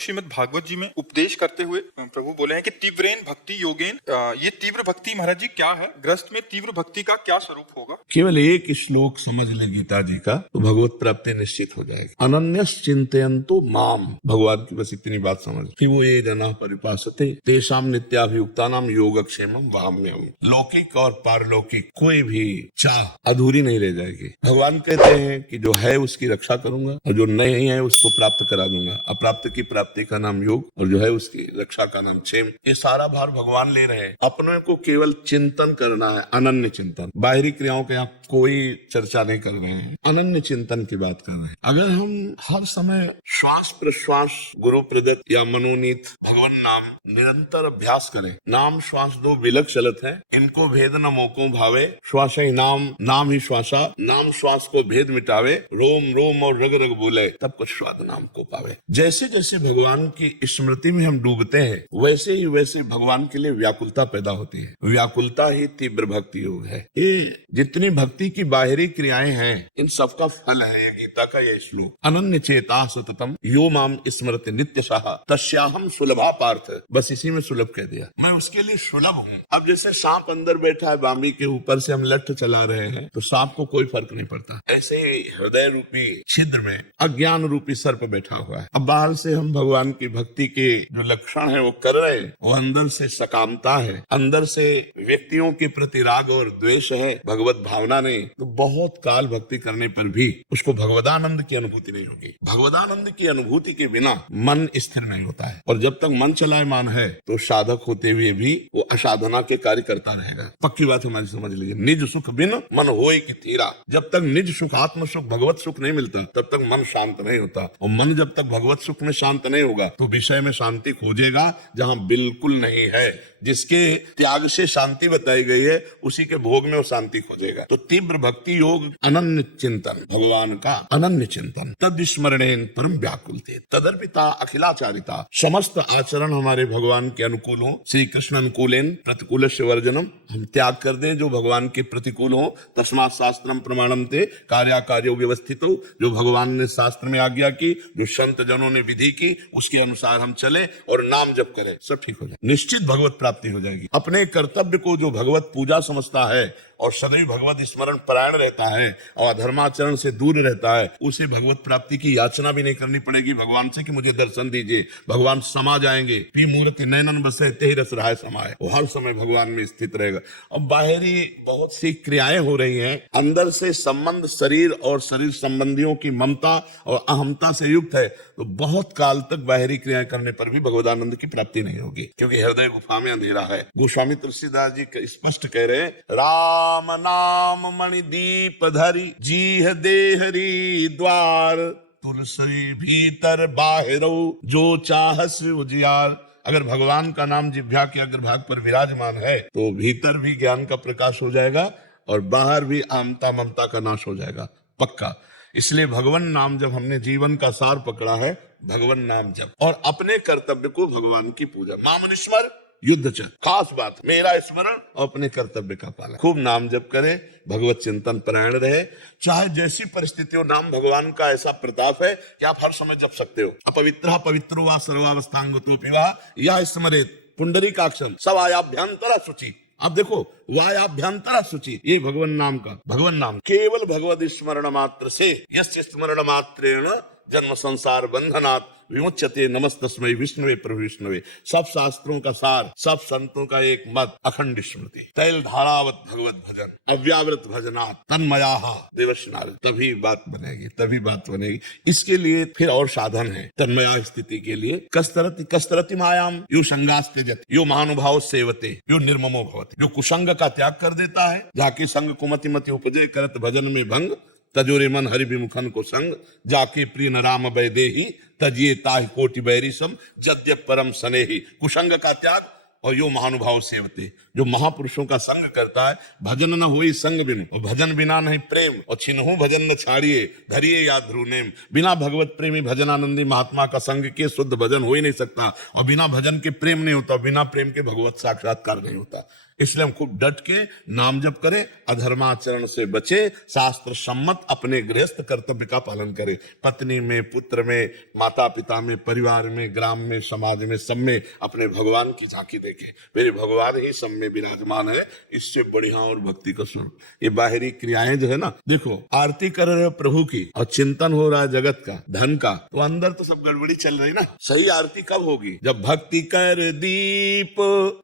श्रीमद् भागवत जी में उपदेश करते हुए प्रभु बोले हैं कि तीव्रेन भक्ति योगेन। ये तीव्र भक्ति महाराज जी क्या है? ग्रस्त में तीव्र भक्ति का क्या स्वरूप होगा? केवल एक श्लोक समझ ले गीता जी का तो भगवत प्राप्ति निश्चित हो जाएगी। अनन्यस चिंतयन्तु माम, भगवान की बस इतनी बात समझ कि वो ये जना परिपासते तेषाम नित्याभियुक्तानाम योगक्षेमम वाम्यम। लौकिक और पारलौकिक कोई भी चाह अधूरी नहीं रह जाएगी। भगवान कहते हैं कि जो है उसकी रक्षा करूंगा और जो नहीं है उसको प्राप्त करा दूंगा। अप्राप्त की प्राप्ति का नाम योग और जो है उसकी रक्षा का नाम क्षेम। ये सारा भार भगवान ले रहे हैं। अपने को केवल चिंतन करना है, अनन्य चिंतन। बाहरी क्रियाओं के यहाँ कोई चर्चा नहीं कर रहे हैं, अनन्य चिंतन की बात कर रहे हैं। अगर हम हर समय श्वास प्रश्वास गुरु प्रदत्त या मनोनीत भगवान नाम निरंतर अभ्यास करें। नाम श्वास दो विलक चलत है, इनको भेद न मोको भावे। श्वास ही नाम, नाम ही श्वासा। नाम श्वास को भेद मिटावे, रोम रोम और रग रग बोले, तब कुछ स्वाद नाम को पावे। जैसे जैसे भगवान की स्मृति में हम डूबते हैं वैसे ही वैसे भगवान के लिए व्याकुलता पैदा होती है। व्याकुलता ही तीव्र भक्ति योग है। ये जितनी भक्ति की बाहरी क्रियाएं हैं इन सबका फल है ये गीता का ये श्लोक। अनन्य चेता सततम यो माम स्मृति नित्यशः तस्याहम सुलभा पार्थ। बस इसी में सुलभ कह दिया, मैं उसके लिए सुलभ हूँ। अब जैसे सांप अंदर बैठा है, बामी के ऊपर से हम लठ चला रहे हैं तो सांप को कोई फर्क नहीं पड़ता। ऐसे ही हृदय रूपी छिद्र में अज्ञान रूपी सर्प बैठा हुआ है। अब बाहर से हम भगवान की भक्ति के जो लक्षण है वो कर रहे हैं, वो अंदर से सकामता है, अंदर से व्यक्तियों के प्रति राग और द्वेष है, भगवत भावना नहीं। तो बहुत काल भक्ति करने पर भी उसको भगवदानंद की अनुभूति नहीं होगी। भगवदानंद की अनुभूति के बिना मन स्थिर नहीं होता है और जब तक मन चलायमान है तो साधक होते हुए भी वो असाधना के कार्य करता रहेगा। पक्की बात हमारी समझ लीजिए, निज सुख बिन मन होए कि तीरा। जब तक निज सुख आत्म सुख भगवत सुख नहीं मिलता तब तक मन शांत नहीं होता और मन जब तक भगवत सुख में शांत नहीं होगा तो विषय में शांति खोजेगा जहां बिल्कुल नहीं है। जिसके त्याग से शांति बताई गई है उसी के भोग में वो शांति खोजेगा। तो तीव्र भक्ति योग अनन्य चिंतन, भगवान का अनन्य चिंतन। तद स्मरणेन परम व्याकुलते तदर्पिता अखिलाचारिता। समस्त आचरण हमारे भगवान के अनुकूल हो। श्री कृष्ण अनुकूलेन प्रतिकूल से वर्जनम। हम त्याग कर दें जो भगवान के प्रतिकूल हो। तस्मात् शास्त्रम प्रमाणम ते कार्याकार्यो व्यवस्थित हो। जो भगवान ने शास्त्र में आज्ञा की, जो संत जनों ने विधि की, उसके अनुसार हम चले और नाम जप करें, सब ठीक हो जाए। निश्चित भगवत प्राप्ति हो जाएगी। अपने कर्तव्य को जो भगवत पूजा समझता है और सदैव भगवत स्मरण परायण रहता है और धर्माचरण से दूर रहता है, उसे भगवत प्राप्ति की याचना भी नहीं करनी पड़ेगी भगवान से कि मुझे दर्शन दीजिए। भगवान समा जाएंगे। पी मूर्ति नैनन बसे तेहि रस रहाय समाये। वो हर समय भगवान में स्थित रहेगा। अब बाहरी बहुत सी क्रियाएं हो रही हैं, अंदर से संबंध शरीर और शरीर संबंधियों की ममता और अहमता से युक्त है तो बहुत काल तक बाहरी क्रियाएं करने पर भी भगवदानंद की प्राप्ति नहीं होगी, क्योंकि हृदय गुफा में अंधेरा है। गोस्वामी तुलसीदास जी स्पष्ट कह रहे हैं, राम नाम मणि दीप धरी जीह देहरी द्वार। तुलसी भीतर बाहरो जो चाहस उजियार। अगर भगवान का नाम जिह्वा के अग्रभाग पर विराजमान है तो भीतर भी ज्ञान का प्रकाश हो जाएगा और बाहर भी आमता ममता का नाश हो जाएगा, पक्का। इसलिए भगवान नाम जब हमने जीवन का सार पकड़ा है, भगवान नाम जप और अपने कर्तव्य को भगवान की पूजा। माम स्मर युद्ध च। खास बात, मेरा स्मरण और अपने कर्तव्य का पालन। खूब नाम जप करें, भगवत चिंतन परायण रहे। चाहे जैसी परिस्थिति हो, नाम भगवान का ऐसा प्रताप है कि आप हर समय जप सकते हो। अपवित्र पवित्रो वा सर्वावस्थांगतो पिवा या स्मरेत पुंडरीकाक्षम सवायाभ्यंतर शुचि। अब देखो, वायाभ्यंतर शुचि, ये भगवान नाम का भगवान नाम केवल भगवत स्मरण मात्र से यस्य स्मरण मात्रेण जन्म संसार बंधनात् विमुच्यते नमस्तस्मै विष्णुवे प्रभु विष्णुवे। सब शास्त्रों का सार, सब संतों का एक मत, अखंड स्मृति, तैल धारावत भगवत भजन, अव्यावृत भजनात् तन्मयाः देवश्नार। तभी बात बनेगी, तभी बात बनेगी। इसके लिए फिर और साधन है तन्मया स्थिति के लिए। कस्तरति मायाम यो संगास त्यजति यो महानुभाव सेवते यो निर्ममो भवति। जो कुसंग का त्याग कर देता है, जाके संग कुमति मति उपजय करत भजन में भंग। तजोरे मन हरि विमुखन को संग जाके प्रिय न राम वैदेही तजिए ताहि कोटि बैरी सम जद्यप परम सनेही। कुसंग का त्याग और यो महानुभाव सेवते, जो महापुरुषों का संग करता है। भजन न होई संग बिनु, और भजन बिना नहीं प्रेम। और छिन्हु भजन न छाड़िए धरिए या ध्रुनेम। बिना भगवत प्रेमी भजनानंदी महात्मा का संग के शुद्ध भजन हो ही नहीं सकता और बिना भजन के प्रेम नहीं होता, बिना प्रेम के भगवत साक्षात्कार नहीं होता। इसलिए हम खूब डट के नाम जप करें, अधर्माचरण से बचे, शास्त्र सम्मत अपने गृहस्थ कर्तव्य का पालन करें। पत्नी में, पुत्र में, माता पिता में, परिवार में, ग्राम में, समाज में, सब में अपने भगवान की झांकी देखें। मेरे भगवान ही सब में विराजमान है। इससे बढ़िया और भक्ति का स्वरूप। ये बाहरी क्रियाएं जो है ना, देखो आरती कर रहे हो प्रभु की और चिंतन हो रहा है जगत का, धन का, तो अंदर तो सब गड़बड़ी चल रही ना। सही आरती कब होगी? जब भक्ति कर दीप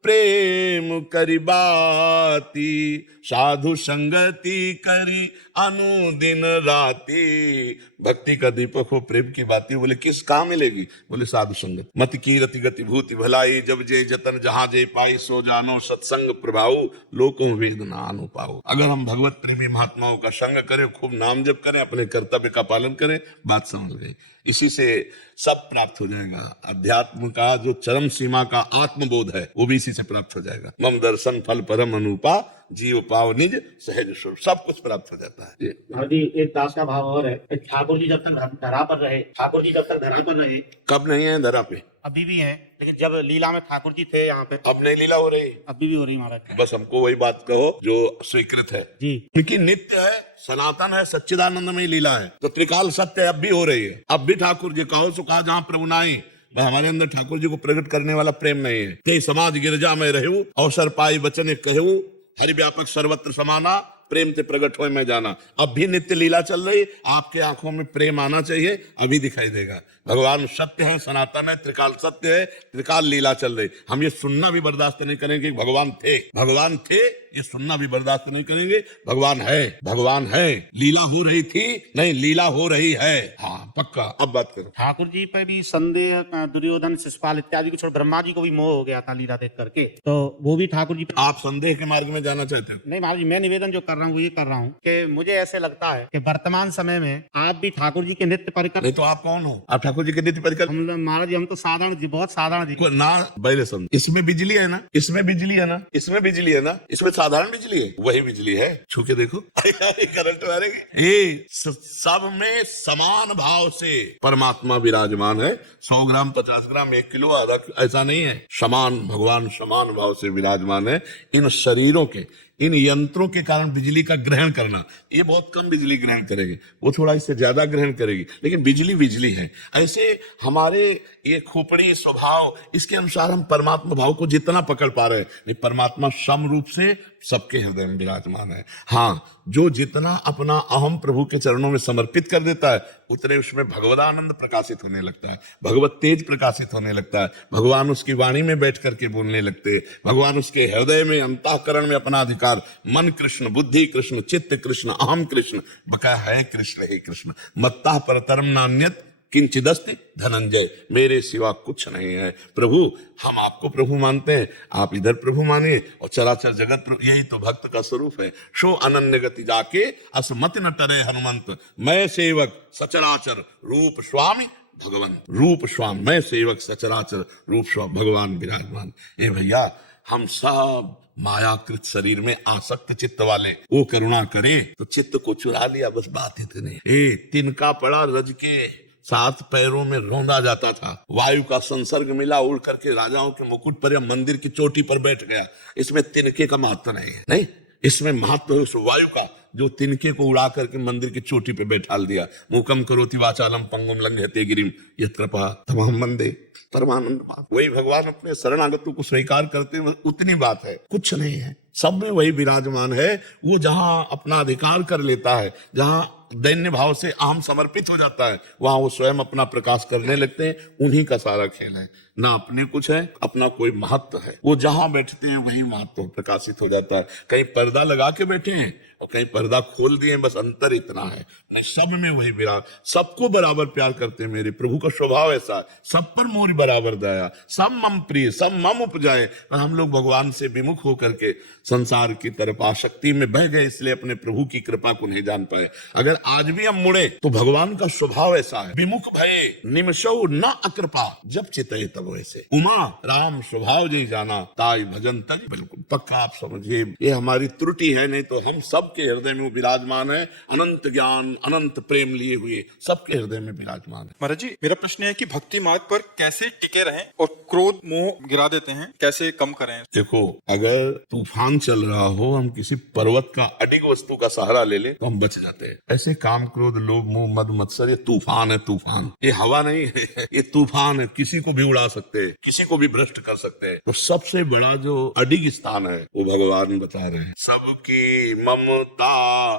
प्रेम करी बाती, साधु संगति करी अनुदिन राती। भक्ति का दीपक हो, प्रेम की बाती। बोले किस काम मिलेगी? बोले साधु संगत। मत कीरति गति भूति भलाई, जब जे जतन जहां जे पाई, सो जानो सत्संग प्रभाऊ, लोकों वेद ना अनु पाओ। अगर हम भगवत प्रेमी महात्माओं का संग करें, खूब नाम जप करें, अपने कर्तव्य का पालन करें, बात समझ गए। इसी से सब प्राप्त हो जाएगा। अध्यात्म का जो चरम सीमा का आत्मबोध है, वो भी इसी से प्राप्त हो जाएगा। मम दर्शन फल परम अनुपा, जीव पाव निज सहज स्वरूप, सब कुछ प्राप्त हो जाता है। जी एक दास का भाव और है, ठाकुर जी जब तक धरा पर रहे, ठाकुर जी जब तक धरा पर रहे, कब नहीं है धरा पे? अभी भी है, लेकिन जब लीला में ठाकुर जी थे यहाँ पे, अब नहीं लीला हो रही, अभी भी हो रही महाराज। बस हमको वही बात कहो जो स्वीकृत है जी, क्योंकि नित्य है, सनातन है, सच्चिदानंद में लीला है। तो त्रिकाल सत्य है, अब भी हो रही है। अब भी ठाकुर जी कहो सो कहा जहाँ प्रभु नाई, हमारे अंदर ठाकुर जी को प्रकट करने वाला प्रेम नहीं है। ते समाज गिरजा में रहूं, अवसर पाई वचन कहूं, हरि व्यापक सर्वत्र समाना, प्रेम से प्रकट होए मैं जाना। अब भी नित्य लीला चल रही, आपके आंखों में प्रेम आना चाहिए, अभी दिखाई देगा। भगवान सत्य है, सनातन है, त्रिकाल सत्य है, त्रिकाल लीला चल रही। हम ये सुनना भी बर्दाश्त नहीं करेंगे भगवान थे, भगवान थे, ये सुनना भी बर्दाश्त नहीं करेंगे। भगवान है, भगवान है। लीला हो रही थी नहीं, लीला हो रही है। हाँ पक्का। अब बात करो। ठाकुर जी पे भी संदेह, दुर्योधन, शिशुपाल इत्यादि को छोड़ ब्रह्मा जी को भी मोह हो गया था लीला देख करके, तो वो भी ठाकुर जी पे। आप संदेह के मार्ग में जाना चाहते हैं? नहीं महाराज, मैं निवेदन जो कर रहा हूँ वो ये कर रहा हूँ कि मुझे ऐसे लगता है कि वर्तमान समय में आप भी ठाकुर जी के नित्य परिकर। नहीं तो आप कौन हो? आप ठाकुर जी के नित्य परिकर? हम महाराज हम तो साधारण जी, बहुत साधारण जी को ना बैले समझ। इसमें बिजली है ना, इसमें बिजली है ना, इसमें बिजली है ना, इसमें साधारण बिजली है, वही बिजली है। छू के देखो करंट मारेगी। ये सब में समान भाव से परमात्मा विराजमान है। 100 ग्राम, 50 ग्राम, 1 किलो, आधा, ऐसा नहीं है। समान भगवान समान भाव से विराजमान है। इन शरीरों के, इन यंत्रों के कारण बिजली का ग्रहण करना, ये बहुत कम बिजली ग्रहण करेगी, वो थोड़ा इससे ज्यादा ग्रहण करेगी, लेकिन बिजली बिजली है। ऐसे हमारे ये खोपड़ी स्वभाव, इसके अनुसार हम परमात्मा भाव को जितना पकड़ पा रहे हैं, नहीं परमात्मा सम रूप से सबके हृदय में विराजमान है। हाँ, जो जितना अपना अहम प्रभु के चरणों में समर्पित कर देता है, उतने उसमें भगवदानंद प्रकाशित होने लगता है, भगवत तेज प्रकाशित होने लगता है। भगवान उसकी वाणी में बैठ करके बोलने लगते हैं। भगवान उसके हृदय में, अंतःकरण में अपना अधिकार, मन कृष्ण, बुद्धि कृष्ण, चित्त कृष्ण, अहम कृष्ण, बका है कृष्ण ही कृष्ण, मत्ता परतरम नान्यत किंचिदस्ति धनंजय, मेरे सिवा कुछ नहीं है। प्रभु, हम आपको प्रभु मानते हैं, आप इधर प्रभु मानिए, और चराचर जगत प्रभु, यही तो भक्त का स्वरूप है। शो अनन्य गति जाके असमति न टरे हनुमंत, मैं सेवक सचराचर रूप स्वामी भगवान, रूप स्वामी, मैं सेवक सचराचर रूप स्वामी भगवान विराजमान। ए भैया, हम सब मायाकृत शरीर में आसक्त चित्त वाले, वो करुणा करे तो चित्त को चुरा लिया, बस बात इतनी। तिनका पड़ा रज के 7 पैरों में रौंदा जाता था, वायु का संसर्ग मिला, उड़ करके राजाओं के मुकुट पर या मंदिर की चोटी पर बैठ गया। इसमें तिनके का महत्व नहीं है, नहीं, इसमें महत्व है उस वायु का जो तिनके को उड़ा करके मंदिर की चोटी पे बैठाल दिया। मूकम करोति वाचालम पंगुम लंघयते गिरिम यत् कृपा तमहं वंदे परमानंद। वही भगवान अपने शरणागतों को स्वीकार करते हैं, उतनी बात है, कुछ नहीं है। सब में वही विराजमान है। वो जहां अपना अधिकार कर लेता है, जहां दैन्य भाव से अहम समर्पित हो जाता है, वहां वो स्वयं अपना प्रकाश करने लगते हैं। उन्हीं का सारा खेल है, ना अपने कुछ है, अपना कोई महत्व है। वो जहां बैठते हैं वही महत्व प्रकाशित हो जाता है। कहीं पर्दा लगा के बैठे हैं और कहीं पर्दा खोल दिए, बस अंतर इतना है। नहीं, सब में वही विराज, सबको बराबर प्यार करते हैं। मेरे प्रभु का स्वभाव ऐसा है, सब पर मोरी बराबर दया, सब मम प्रिय, सब मम उपजाए। पर हम लोग भगवान से विमुख होकर के संसार की तरफ आसक्ति में बह गए, इसलिए अपने प्रभु की कृपा को नहीं जान पाए। अगर आज भी हम मुड़े तो भगवान का स्वभाव ऐसा है, विमुख भये निमिषौ न अकृपा, जब चितये तब वैसे। उमा राम स्वभाव जी जाना, ताई भजन तज। बिल्कुल पक्का आप समझिए, ये हमारी त्रुटि है, नहीं तो हम सब सबके हृदय में वो विराजमान है, अनंत ज्ञान अनंत प्रेम लिए हुए सबके हृदय में विराजमान है। महाराज जी, मेरा प्रश्न है कि भक्ति मार्ग पर कैसे टिके रहें और क्रोध मोह गिरा देते हैं, कैसे कम करें? देखो, अगर तूफान चल रहा हो, हम किसी पर्वत का अडिग वस्तु का सहारा ले ले तो हम बच जाते हैं। ऐसे काम क्रोध लोभ मोह मद मत्सर ये तूफान है, तूफान, ये हवा नहीं है, ये तूफान है, किसी को भी उड़ा सकते हैं, किसी को भी भ्रष्ट कर सकते हैं। तो सबसे बड़ा जो अडिग स्थान है वो भगवान बता रहे हैं। सबकी ममता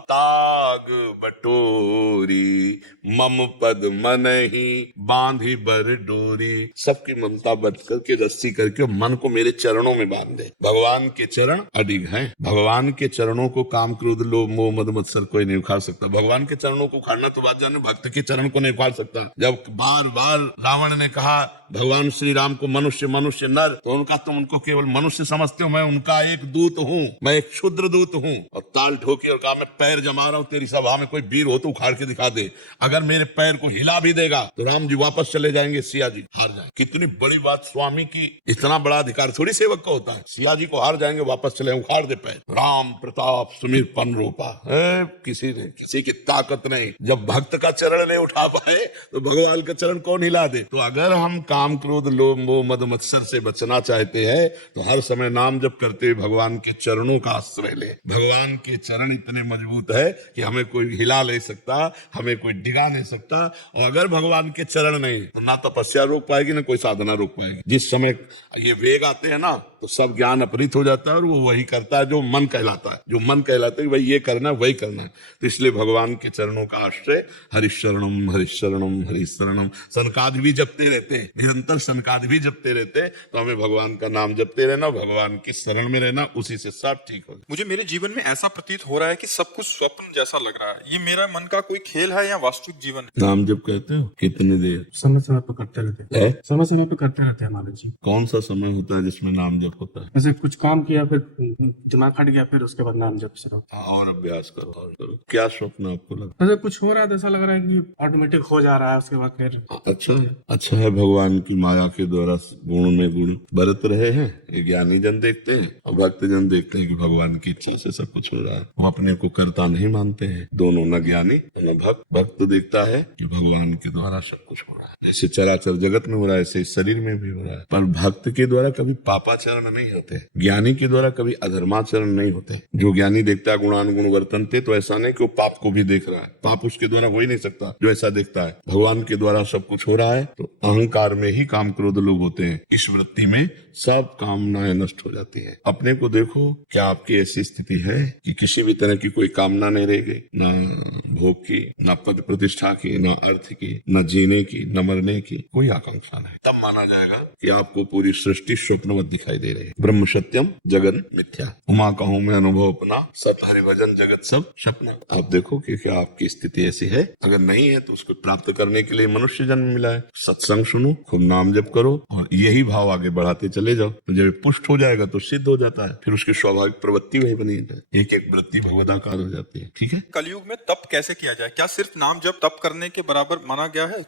ताग बटोरी, मम पद मन ही बांधी बर डोरी। सबकी ममता बट करके रस्सी करके मन को मेरे चरणों में बांध दे। भगवान के चरण अडिग हैं। भगवान के चरणों को काम क्रोध लोभ मोह मद मत्सर कोई नहीं उखाड़ सकता। भगवान के चरणों को उखाड़ना तो बात जाने, भक्त के चरण को नहीं उखाड़ सकता। जब बार बार रावण ने कहा भगवान श्री राम को मनुष्य मनुष्य नर, तो उनका तुम उनको केवल मनुष्य समझते हो, मैं उनका एक दूत हूँ, मैं एक क्षुद्र दूत हूँ। और ताल ठोकी और कहा मैं पैर जमा रहा हूँ तेरी सभा में, कोई वीर हो तो उखाड़ के दिखा दे। अगर मेरे पैर को हिला भी देगा तो राम जी वापस चले जाएंगे, सिया जी हार जाए। कितनी बड़ी बात स्वामी की, इतना बड़ा अधिकार थोड़ी सेवक का होता है। सिया जी को हार जाएंगे, वापस चले, उखाड़ दे पैर। राम प्रताप सुमीर पन रूपा है, किसी की ताकत नहीं। जब भक्त का चरण नहीं उठा पाए तो भगवान का चरण कौन हिला दे। तो अगर हम काम क्रोध लोभ मोह मद मत्सर से बचना चाहते हैं तो हर समय नाम जप करते हुए भगवान के चरणों का आश्रय ले। भगवान के चरण इतने मजबूत है कि हमें कोई हिला नहीं सकता, हमें कोई डिगा नहीं सकता। और अगर भगवान के चरण नहीं तो ना तपस्या रोक पाएगी ना कोई साधना रोक पाएगी। जिस समय ये वेग आते हैं ना तो सब ज्ञान अपहृत हो जाता है और वो वही करता है जो मन कहलाता है। जो मन कहलाता है भाई ये करना है वही करना है। तो इसलिए भगवान के चरणों का आश्रय, हरिशरणम हरिशरणम हरिशरणम। सनकादि भी जपते रहते, निरंतर सनकादि भी जपते रहते, तो हमें भगवान का नाम जपते रहना, भगवान की शरण में रहना, उसी से सब ठीक हो। मुझे मेरे जीवन में ऐसा प्रतीत हो रहा है कि सब कुछ स्वप्न जैसा लग रहा है। ये मेरा मन का कोई खेल है या वास्तविक जीवन है? नाम जप कहते हो कितनी देर? समय समय पर करते रहते हैं, समय समय पर करते रहते हैं महाराज जी। कौन सा समय होता है जिसमें नाम जप होता है? जैसे कुछ काम किया, फिर दिमाग हट गया, फिर उसके बाद नाम जप से और अभ्यास करो और करो। क्या स्वप्न आपको लगता जैसे कुछ हो रहा है, ऐसा लग रहा है कि ऑटोमेटिक हो जा रहा है, उसके बाद फिर है? अच्छा है, भगवान की माया के द्वारा गुण में गुण बरत रहे हैं। ये ज्ञानी जन देखते हैं और भक्त जन देखते हैं कि भगवान की इच्छा से सब कुछ हो रहा है। वो अपने को कर्ता नहीं मानते हैं। दोनों, न ज्ञानी न भक्त। भक्त देखता है कि भगवान के द्वारा सब कुछ हो रहा है। जैसे चराचर जगत में हो रहा है ऐसे शरीर में भी हो रहा है। पर भक्त के द्वारा कभी पापाचरण नहीं होते, ज्ञानी के द्वारा कभी अधर्माचरण नहीं होते। जो ज्ञानी देखता है गुणानुगुण वर्तनते, तो ऐसा नहीं कि वो पाप को भी देख रहा है। पाप उसके द्वारा हो ही नहीं सकता जो ऐसा देखता है। भगवान के द्वारा सब कुछ हो रहा है तो अहंकार में ही काम क्रोध लोग होते हैं। इस वृत्ति में सब कामनाएं नष्ट हो जाती है। अपने को देखो, क्या आपकी ऐसी स्थिति है कि किसी भी तरह की कोई कामना नहीं रह गई? ना भोग की, ना पद प्रतिष्ठा की, ना अर्थ की, ना जीने की, न मरने की कोई आकांक्षा नहीं। तब माना जाएगा कि आपको पूरी सृष्टि स्वप्नवत दिखाई दे रही है। ब्रह्म सत्यम जगन मिथ्या, उमा कहूं मैं अनुभव अपना, सत हरिभजन जगत सब सपना। आप देखो कि क्या आपकी स्थिति ऐसी है। अगर नहीं है तो उसको प्राप्त करने के लिए मनुष्य जन्म मिला है। सत्संग सुनो, खूब नाम जप करो और यही भाव आगे बढ़ाते चले जाओ। तो जब पुष्ट हो जाएगा तो सिद्ध हो जाता है, फिर उसकी स्वाभाविक प्रवृत्ति वही बनी जाती है। एक एक वृत्ति भगवदाकार हो जाती है। ठीक है। कलयुग में तप कैसे किया जाए? क्या सिर्फ नाम जप तप करने के बराबर माना गया है?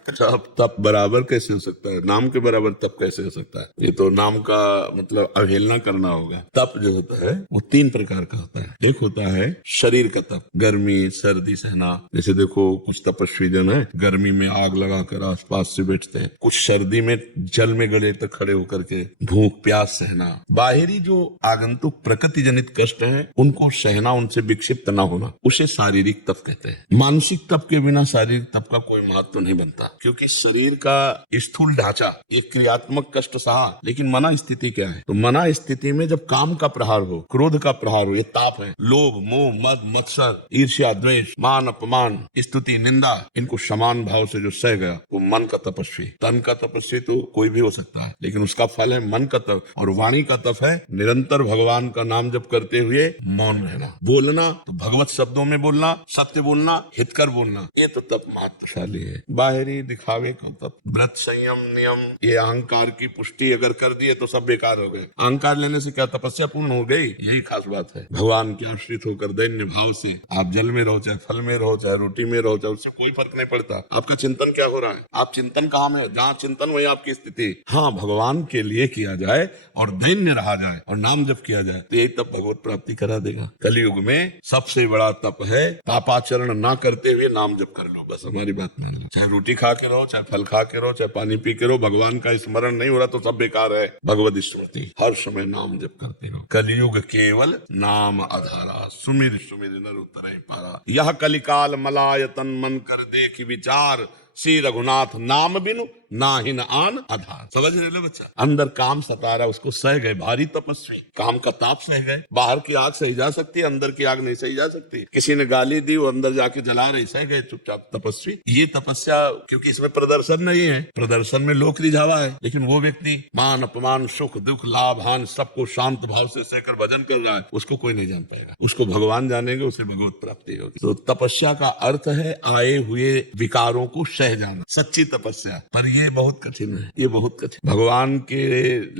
तप बराबर कैसे हो सकता है? नाम के बराबर तप कैसे हो सकता है? ये तो नाम का मतलब अवहेलना करना होगा। तप जो होता है वो 3 प्रकार का होता है। एक होता है शरीर का तप, गर्मी सर्दी सहना। जैसे देखो कुछ तपस्वी जन है, गर्मी में आग लगाकर आसपास से बैठते हैं। कुछ सर्दी में जल में गले तक खड़े होकर के भूख प्यास सहना। बाहरी जो आगंतुक प्रकृति जनित कष्ट है उनको सहना, उनसे विक्षिप्त न होना, उसे शारीरिक तप कहते हैं। मानसिक तप के बिना शारीरिक तप का कोई महत्व नहीं बनता, क्योंकि शरीर का स्थूल ढांचा ये क्रियात्मक कष्ट सहा, लेकिन मना स्थिति क्या है? तो मना स्थिति में जब काम का प्रहार हो, क्रोध का प्रहार हो, ये ताप है। लोभ मोह मद मत्सर ईर्ष्या द्वेष मान अपमान स्तुति निंदा, इनको समान भाव से जो सह गया वो मन का तपस्वी। तन का तपस्वी तो कोई भी हो सकता है, लेकिन उसका फल है मन का तप। और वाणी का तप है निरंतर भगवान का नाम जप करते हुए मौन रहना। बोलना तो भगवत शब्दों में बोलना, सत्य बोलना, हितकर बोलना, ये तो तप मात्र प्रभावशाली है। बाहरी दिखावे का तप, व्रत, संयम, नियम, ये अहंकार की पुष्टि अगर कर दिए तो सब बेकार हो गए। अहंकार लेने से क्या तपस्या पूर्ण हो गई? यही खास बात है। भगवान के आश्रित होकर दैन्य भाव से आप जल में रहो, चाहे फल में रहो, चाहे रोटी में रहो, चाहे उससे कोई फर्क नहीं पड़ता। आपका चिंतन क्या हो रहा है? आप चिंतन कहाँ में है? जहाँ चिंतन वही आपकी स्थिति। हाँ, भगवान के लिए किया जाए और दैन्य रहा जाए और नाम जप किया जाए तो यही तप भगवत प्राप्ति करा देगा। कलयुग में सबसे बड़ा तप है पापाचरण ना करते हुए नाम जप कर लो। बस हमारी बात मान लो। चाहे रोटी खा के रहो, चाहे फल खा के रहो, चाहे पानी पी के रहो, भगवान का स्मरण नहीं हो रहा तो सब बेकार है। भगवत स्मृति, हर समय नाम जप करते रहो। कलयुग केवल नाम आधारा, सुमिर सुमिर नर उतरै पारा। यह कलिकाल मलायतन मन कर देख विचार, श्री रघुनाथ नाम बिनु नाहिन आन आधार। समझ रहे लो बच्चा? अंदर काम सता रहा, उसको सह गए। भारी तपस्वी काम का ताप सह गए। बाहर की आग सही जा सकती है, अंदर की आग नहीं सही जा सकती। किसी ने गाली दी, वो अंदर जाके जला रही, सह गए चुपचाप। तपस्वी ये तपस्या, क्योंकि इसमें प्रदर्शन नहीं है। प्रदर्शन में लोक रिझावा है, लेकिन वो व्यक्ति मान अपमान सुख दुख लाभ हानि सबको शांत भाव से सहकर भजन कर रहा है, उसको कोई नहीं जान पाएगा। उसको भगवान जानेंगे, उसे भगवत प्राप्ति होगी। तो तपस्या का अर्थ है आए हुए विकारों को सह जाना, सच्ची तपस्या। पर ये बहुत कठिन है, ये बहुत कठिन। भगवान के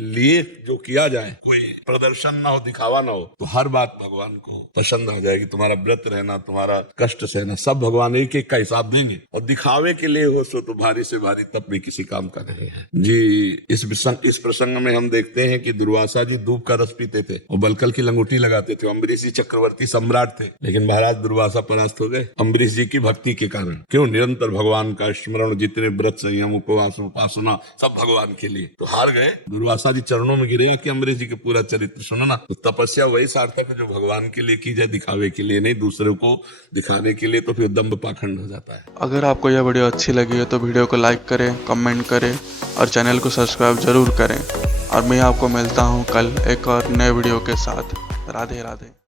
लिए जो किया जाए, कोई प्रदर्शन ना हो, दिखावा ना हो, तो हर बात भगवान को पसंद आ जाएगी। तुम्हारा व्रत रहना, तुम्हारा कष्ट सहना, सब भगवान एक एक का हिसाब देंगे। और दिखावे के लिए हो सो तो भारी से भारी तप भी किसी काम का नहीं है जी। इस प्रसंग में हम देखते हैं कि दुर्वासा जी दूब का रस पीते थे और बलकल की लंगोटी लगाते थे। अम्बरीश जी चक्रवर्ती सम्राट थे, लेकिन महाराज दुर्वासा परास्त हो गए अम्बरीश जी की भक्ति के कारण। क्यों? निरंतर भगवान का स्मरण, जितने व्रत संयम उपवास उपासना सब भगवान के लिए, तो हार गए। दुर्वासा जी चरणों में गिरे कि अम्बरीश जी के पूरा चरित्र सुनो ना। तो तपस्या वही सार्थक है जो भगवान के लिए की जाए, दिखावे के लिए नहीं, दूसरे को दिखाने के लिए तो फिर दम्भ पाखंड हो जाता है। अगर आपको यह वीडियो अच्छी लगी है तो वीडियो को लाइक करें, कमेंट करें और चैनल को सब्सक्राइब जरूर करें। और मैं आपको मिलता हूँ कल एक और नए वीडियो के साथ। राधे राधे।